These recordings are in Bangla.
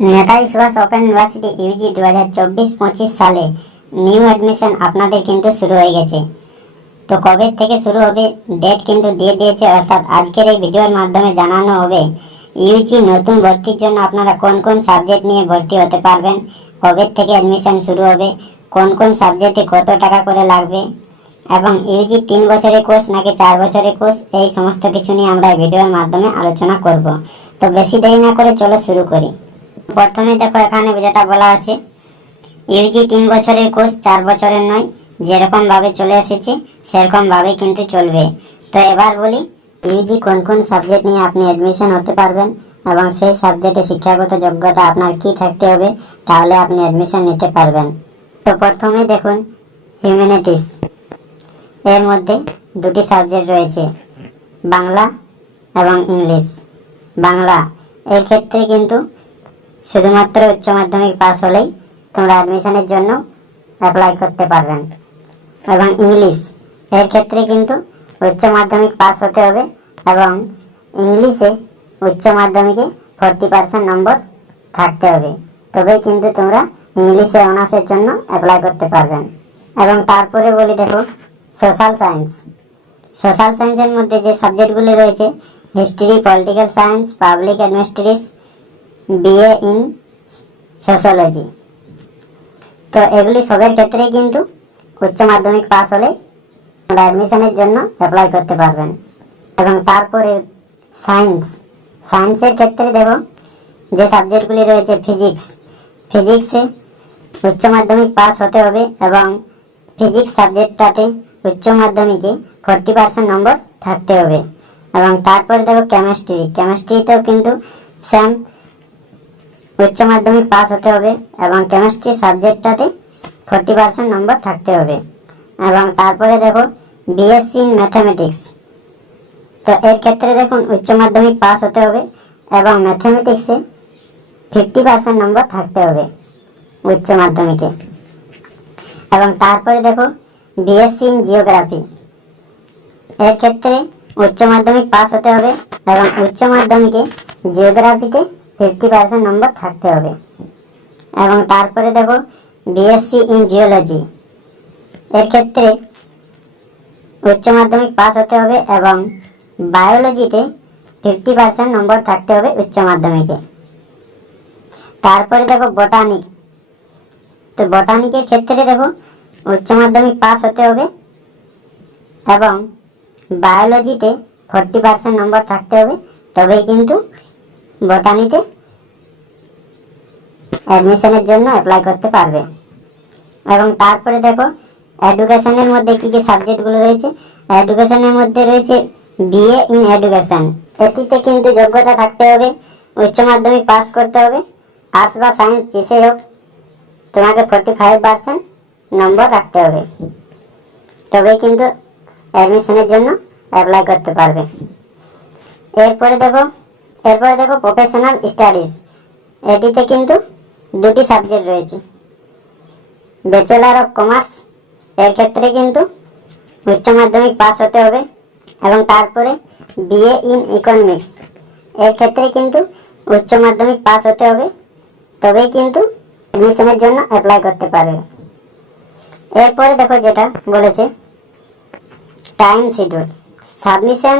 Netaji Subhas open university UG 2024-25 সালে নিউ অ্যাডমিশন আপনাদের কিন্তু শুরু হয়ে গেছে। তো কবে থেকে শুরু হবে ডেট কিন্তু দিয়ে দিয়েছে, অর্থাৎ আজকের এই ভিডিওর মাধ্যমে জানানো হবে ইউজি নতুন ভর্তির জন্য আপনারা কোন কোন সাবজেক্ট নিয়ে ভর্তি হতে পারবেন, কবে থেকে অ্যাডমিশন শুরু হবে, কোন কোন সাবজেক্টে কত টাকা করে লাগবে এবং ইউজি 3 বছরের কোর্স নাকি 4 বছরের কোর্স, এই সমস্ত কিছু নিয়ে আমরা এই ভিডিওর মাধ্যমে আলোচনা করব। তো বেশি দেরি না করে চলো শুরু করি। প্রথমে দেখো এখানে যেটা বলা আছে ইউজি 3 বছরের কোর্স, 4 বছরের নয়। যেরকম ভাবে চলে এসেছে সেরকম ভাবে কিন্তু চলবে। তো এবার বলি ইউজি কোন কোন সাবজেক্ট নিয়ে আপনি অ্যাডমিশন হতে পারবেন এবং সেই সাবজেক্টে শিক্ষাগত যোগ্যতা আপনার কি থাকতে হবে, তাহলে আপনি অ্যাডমিশন নিতে পারবেন। তো প্রথমে দেখুন হিউম্যানিটিস, এর মধ্যে দুটি সাবজেক্ট রয়েছে, বাংলা এবং ইংলিশ। বাংলা এর ক্ষেত্রে কিন্তু শুধুমাত্র উচ্চ মাধ্যমিক পাস হলেই তোমরা অ্যাডমিশনের জন্য অ্যাপ্লাই করতে পারবেন। এবং ইংলিশ এর ক্ষেত্রে কিন্তু উচ্চ মাধ্যমিক পাস হতে হবে এবং ইংলিশে উচ্চ মাধ্যমিকে 40% নম্বর থাকতে হবে, তবেই কিন্তু তোমরা ইংলিশে অনার্সের জন্য অ্যাপ্লাই করতে পারবেন। এবং তারপরে বলি দেখো সোশ্যাল সায়েন্স। সোশ্যাল সায়েন্সের মধ্যে যে সাবজেক্টগুলি রয়েছে history, political science, public administration, BA in sociology. তো এগুলি সবের ক্ষেত্রে কিন্তু উচ্চ মাধ্যমিক পাস হলে তোমরা অ্যাডমিশনের জন্য অ্যাপ্লাই করতে পারবেন। এবং তারপরে সায়েন্স, সায়েন্সের ক্ষেত্রে দেখো যে সাবজেক্টগুলি রয়েছে ফিজিক্স, ফিজিক্সে উচ্চ মাধ্যমিক পাস হতে হবে এবং ফিজিক্স সাবজেক্টটাতে উচ্চ মাধ্যমিকে 40% নম্বর থাকতে হবে। এবং তারপরে দেখো কেমিস্ট্রি, কেমিস্ট্রিতেও কিন্তু সেম উচ্চ মাধ্যমিক পাস হতে হবে এবং কেমিস্ট্রি সাবজেক্টটাতে 40% নম্বর থাকতে হবে। এবং তারপরে দেখো বিএসসি ইন ম্যাথামেটিক্স, তো এর ক্ষেত্রে দেখুন উচ্চ মাধ্যমিক পাস হতে হবে এবং ম্যাথামেটিক্সে 50% নম্বর থাকতে হবে উচ্চ মাধ্যমিকে। এবং তারপরে দেখো বিএসসি ইন জিওগ্রাফি, এর ক্ষেত্রে উচ্চ মাধ্যমিক পাস হতে হবে এবং উচ্চ মাধ্যমিকে জিওগ্রাফিতে 50% নম্বর থাকতে হবে। এবং তারপরে দেখো বিএসসি ইন জিওলজি, এর ক্ষেত্রে উচ্চ মাধ্যমিক পাস হতে হবে এবং বায়োলজিতে 50% নম্বর থাকতে হবে উচ্চ মাধ্যমিকে। তারপরে দেখো বোটানিক, তো বোটানিকের ক্ষেত্রে দেখো উচ্চ মাধ্যমিক পাস হতে হবে এবং বায়োলজিতে 40% নম্বর থাকতে হবে, তবেই কিন্তু বোটানিতে অ্যাডমিশনের জন্য অ্যাপ্লাই করতে পারবে। এবং তারপরে দেখো এডুকেশনের মধ্যে কি কি সাবজেক্টগুলো রয়েছে। এডুকেশনের মধ্যে রয়েছে বিএ ইন এডুকেশন, এটিতে কিন্তু যোগ্যতা থাকতে হবে, উচ্চ মাধ্যমিক পাস করতে হবে, আর্টস বা সায়েন্স যেসে হোক তোমাকে 45% নম্বর রাখতে হবে, তবেই কিন্তু অ্যাডমিশনের জন্য অ্যাপ্লাই করতে পারবে। এরপরে দেখো প্রফেশনাল স্টাডিজ, এটিতে কিন্তু দুটি সাবজেক্ট রয়েছে, ব্যাচেলার অফ কমার্স, এর ক্ষেত্রে কিন্তু উচ্চ মাধ্যমিক পাস হতে হবে এবং তারপরে বিএ ইন ইকোনমিক্স, এর ক্ষেত্রে কিন্তু উচ্চ মাধ্যমিক পাস হতে হবে, তবেই কিন্তু অ্যাডমিশনের জন্য অ্যাপ্লাই করতে পারবে। এরপরে দেখো যেটা বলেছে time schedule, submission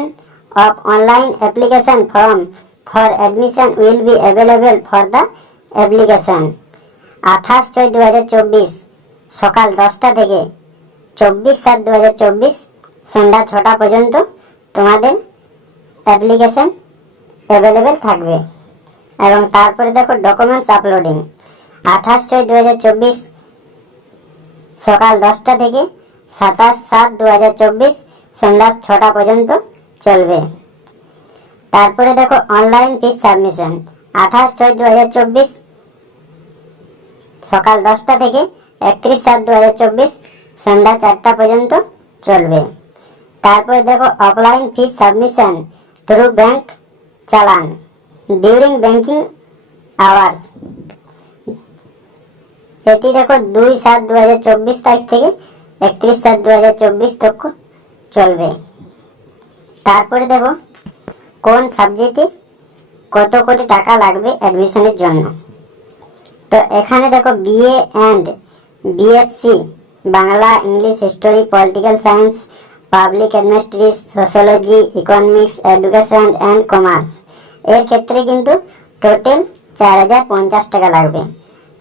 of online application form for admission will be available for the application 28/6/2024 সকাল 10টা থেকে 24/7/2024 সন্ধ্যা 6টা পর্যন্ত তোমাদের অ্যাপ্লিকেশন অ্যাভেলেবেল থাকবে। এবং তারপরে দেখো ডকুমেন্টস আপলোডিং, 28/6/2024 সকাল 10টা থেকে 27/7/2024 সন্ধ্যা 6টা পর্যন্ত চলবে। তারপরে দেখো অনলাইন ফিস সাবমিশন, 28/6/2024 সকাল 10টা থেকে 31/7/2024 সন্ধ্যা 4টা পর্যন্ত চলবে। তারপরে দেখো অফলাইন ফিস সাবমিশন থ্রু ব্যাংক চালান ডিউরিং ব্যাংকিং আওয়ার্স, এটি দেখো 2/7/2024 তারিখ থেকে 31/7/2024 তক চলবে। তারপরে দেখো কোন সাবজেক্টে কত কোটি টাকা লাগবে অ্যাডমিশনের জন্য। তো এখানে দেখো BA and BSc Bangla, English, history, political science, public administration, sociology, economics, education and commerce এর ক্ষেত্রে কিন্তু টোটাল 4050 টাকা লাগবে।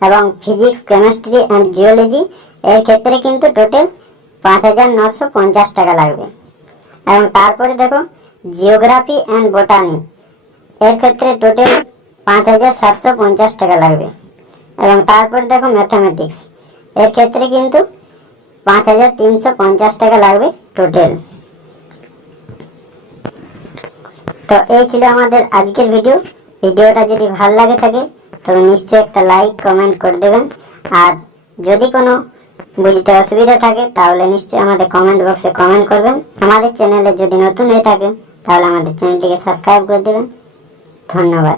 এবং ফিজিক্স, কেমিস্ট্রি অ্যান্ড জিওলজি এর ক্ষেত্রে কিন্তু টোটাল 5950 টাকা লাগবে। এবং তারপরে দেখো জিওগ্রাফি অ্যান্ড বোটানি এর ক্ষেত্রে টোটাল 5750 টাকা লাগবে। এবং তারপরে দেখো ম্যাথামেটিক্স এর ক্ষেত্রে কিন্তু 5350 টাকা লাগবে টোটাল। তো এই ছিল আমাদের আজকের ভিডিওটা যদি ভালো লাগে থাকে তবে নিশ্চয়ই একটা লাইক কমেন্ট করে দেবেন। আর যদি কোনো বুঝতে অসুবিধা থাকে তাহলে নিশ্চয়ই আমাদের কমেন্ট বক্সে কমেন্ট করবেন। আমাদের চ্যানেলে যদি নতুন হয়ে থাকে তাহলে আমাদের চ্যানেলটিকে সাবস্ক্রাইব করে দেবেন। ধন্যবাদ।